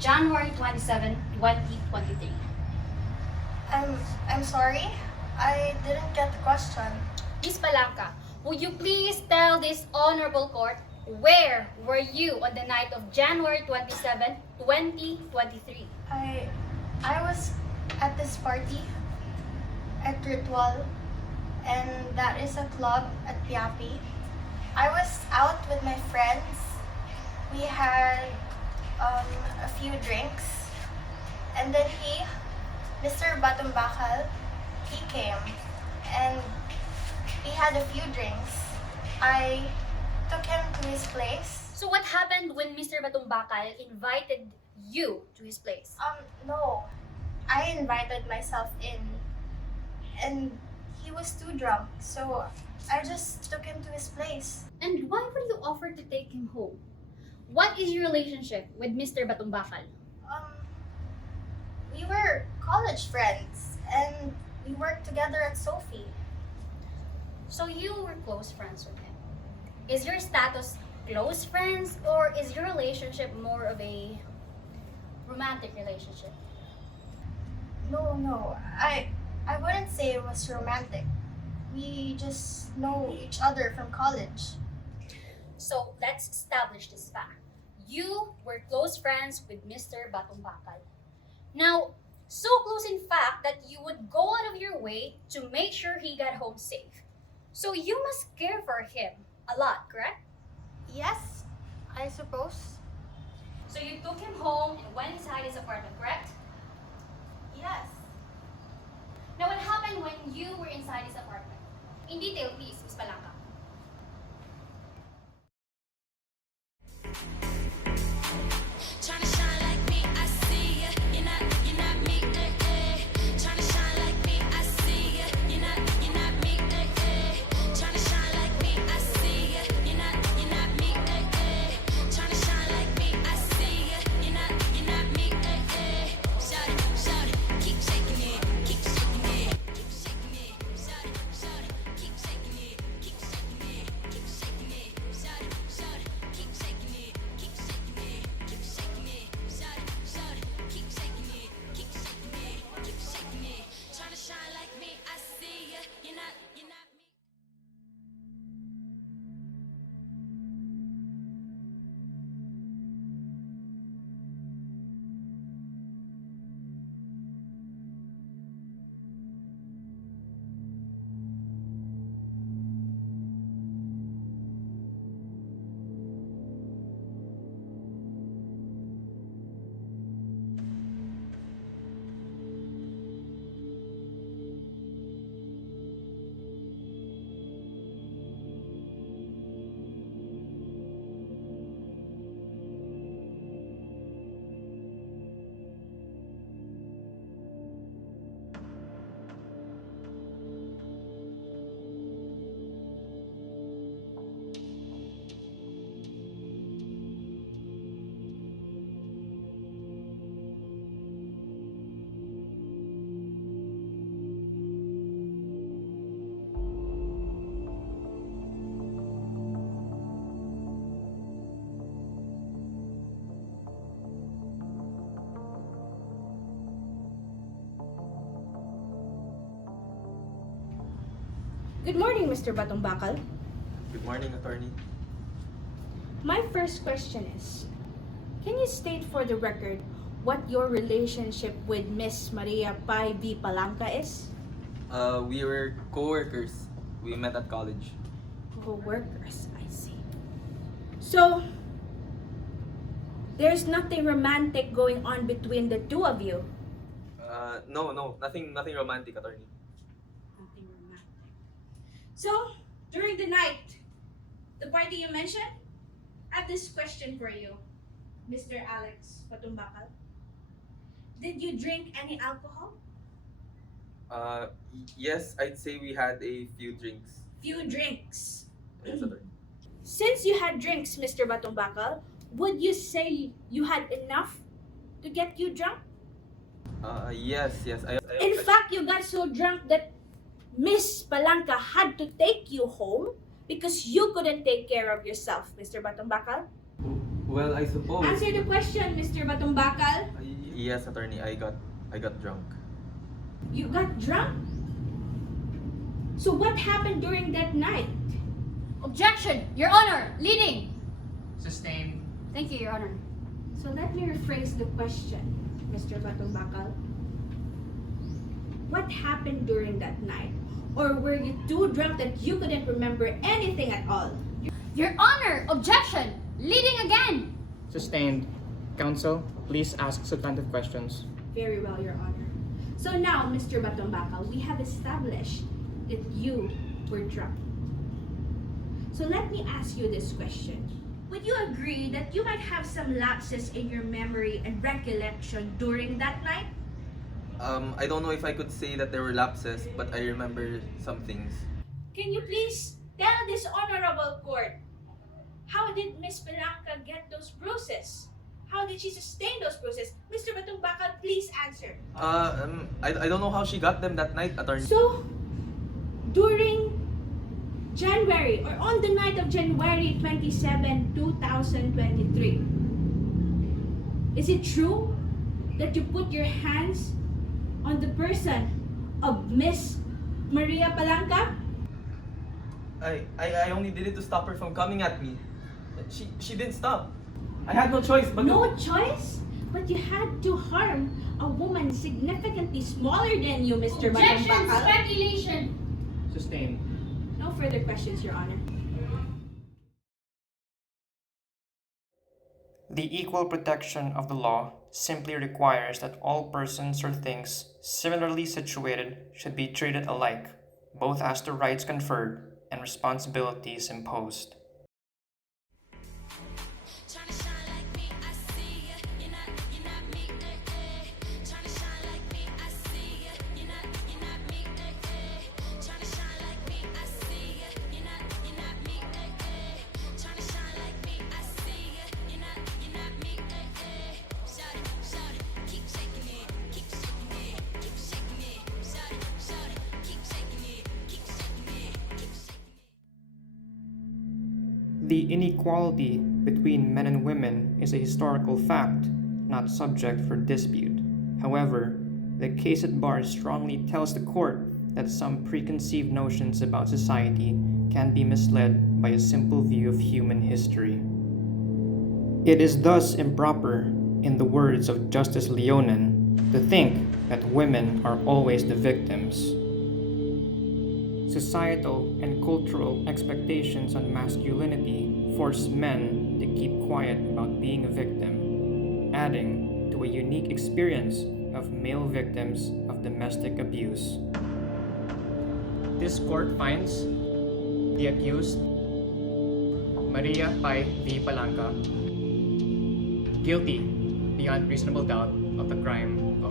January 27, 2023. I'm sorry. I didn't get the question. Miss Palanca, would you please tell this honorable court where were you on the night of January 27, 2023? I was at this party at Ritual, and that is a club at Piapi. I was out with my friends. We had a few drinks, and then Mr. Batumbakal, he came, and we had a few drinks. I took him to his place. So what happened when Mr. Batumbakal invited you to his place? No. I invited myself in, and he was too drunk, so I just took him to his place. And why would you offer to take him home? What is your relationship with Mr. Batumbakal? We were college friends, and we worked together at Sophie. So you were close friends with him. Is your status close friends, or is your relationship more of a romantic relationship? No. I wouldn't say it was romantic. We just know each other from college. So let's establish this fact. You were close friends with Mr. Batumbakal. Now, so close in fact that you would go out of your way to make sure he got home safe. So you must care for him a lot, correct? Yes, I suppose. So you took him home and went inside his apartment, correct? Yes. Now what happened when you were inside his apartment? In detail, please, Ms. Palanca. Tryna shine like me, I see ya. You're not me, Tryna shine like me, I see ya. You're not me, Tryna shine like me, I see ya. You're not me, Tryna shine like me, I see ya. You're not me, Shout it, keep shaking it, keep shaking it, keep shaking it. Shout it, keep shaking it, keep shaking it, keep shaking it. Shout it, keep shaking it, keep shaking it, keep shaking it. Shout it, keep shaking it, keep shaking it, keep shaking it. Tryna shine like me, I see ya. You're not me. Good morning, Mr. Batumbakal. Good morning, attorney. My first question is, can you state for the record what your relationship with Miss Maria Pai V. Palanca is? We were co-workers. We met at college. Co-workers, I see. So, there's nothing romantic going on between the two of you? No, nothing romantic, attorney. Nothing romantic. So, during the night, the party you mentioned, I have this question for you, Mr. Alex Batumbakal. Did you drink any alcohol? Yes, I'd say we had a few drinks. Few drinks. Yes, attorney. Since you had drinks, Mr. Batumbakal, would you say you had enough to get you drunk? Yes. In fact, you got so drunk that Miss Palanca had to take you home because you couldn't take care of yourself, Mr. Batumbakal. Well, I suppose. Answer the question, Mr. Batumbakal. Yes, attorney. I got drunk. You got drunk? So what happened during that night? Objection, Your Honor, leading. Sustained. Thank you, Your Honor. So let me rephrase the question, Mr. Batumbakal. What happened during that night? Or were you too drunk that you couldn't remember anything at all? Your Honor, objection, leading again. Sustained. Counsel, please ask substantive questions. Very well, Your Honor. So now, Mr. Batumbakal, we have established that you were drunk. So let me ask you this question. Would you agree that you might have some lapses in your memory and recollection during that night? I don't know if I could say that there were lapses, but I remember some things. Can you please tell this honorable court, how did Miss Blanca get those bruises? How did she sustain those bruises? Mr. Batumbakal, please answer. I don't know how she got them that night, attorney. So, during January or on the night of January 27, 2023, is it true that you put your hands on the person of Miss Maria Palanca? I only did it to stop her from coming at me. She didn't stop. I had no choice but No choice? But you had to harm a woman significantly smaller than you, Mr. Objection, Batumbakal. speculation. Sustained. No further questions, Your Honor. The equal protection of the law simply requires that all persons or things similarly situated should be treated alike, both as to rights conferred and responsibilities imposed. Tryna shine like me, I see ya. You're not me, Tryna shine like me, I see ya. You're not me, Tryna shine like me, I see ya. You're not me, Tryna shine like me, I see ya. You're not me, Shout it, keep shaking it, keep shaking it, keep shaking it. Shout it, keep shaking it, keep shaking it, keep shaking it. The inequality between men and women is a historical fact, not subject for dispute. However, the case at bar strongly tells the court that some preconceived notions about society can be misled by a simple view of human history. It is thus improper, in the words of Justice Leonen, to think that women are always the victims. Societal and cultural expectations on masculinity force men to keep quiet about being a victim, adding to a unique experience of male victims of domestic abuse. This court finds the accused, Maria Pai V. Palanca, guilty beyond reasonable doubt of the crime of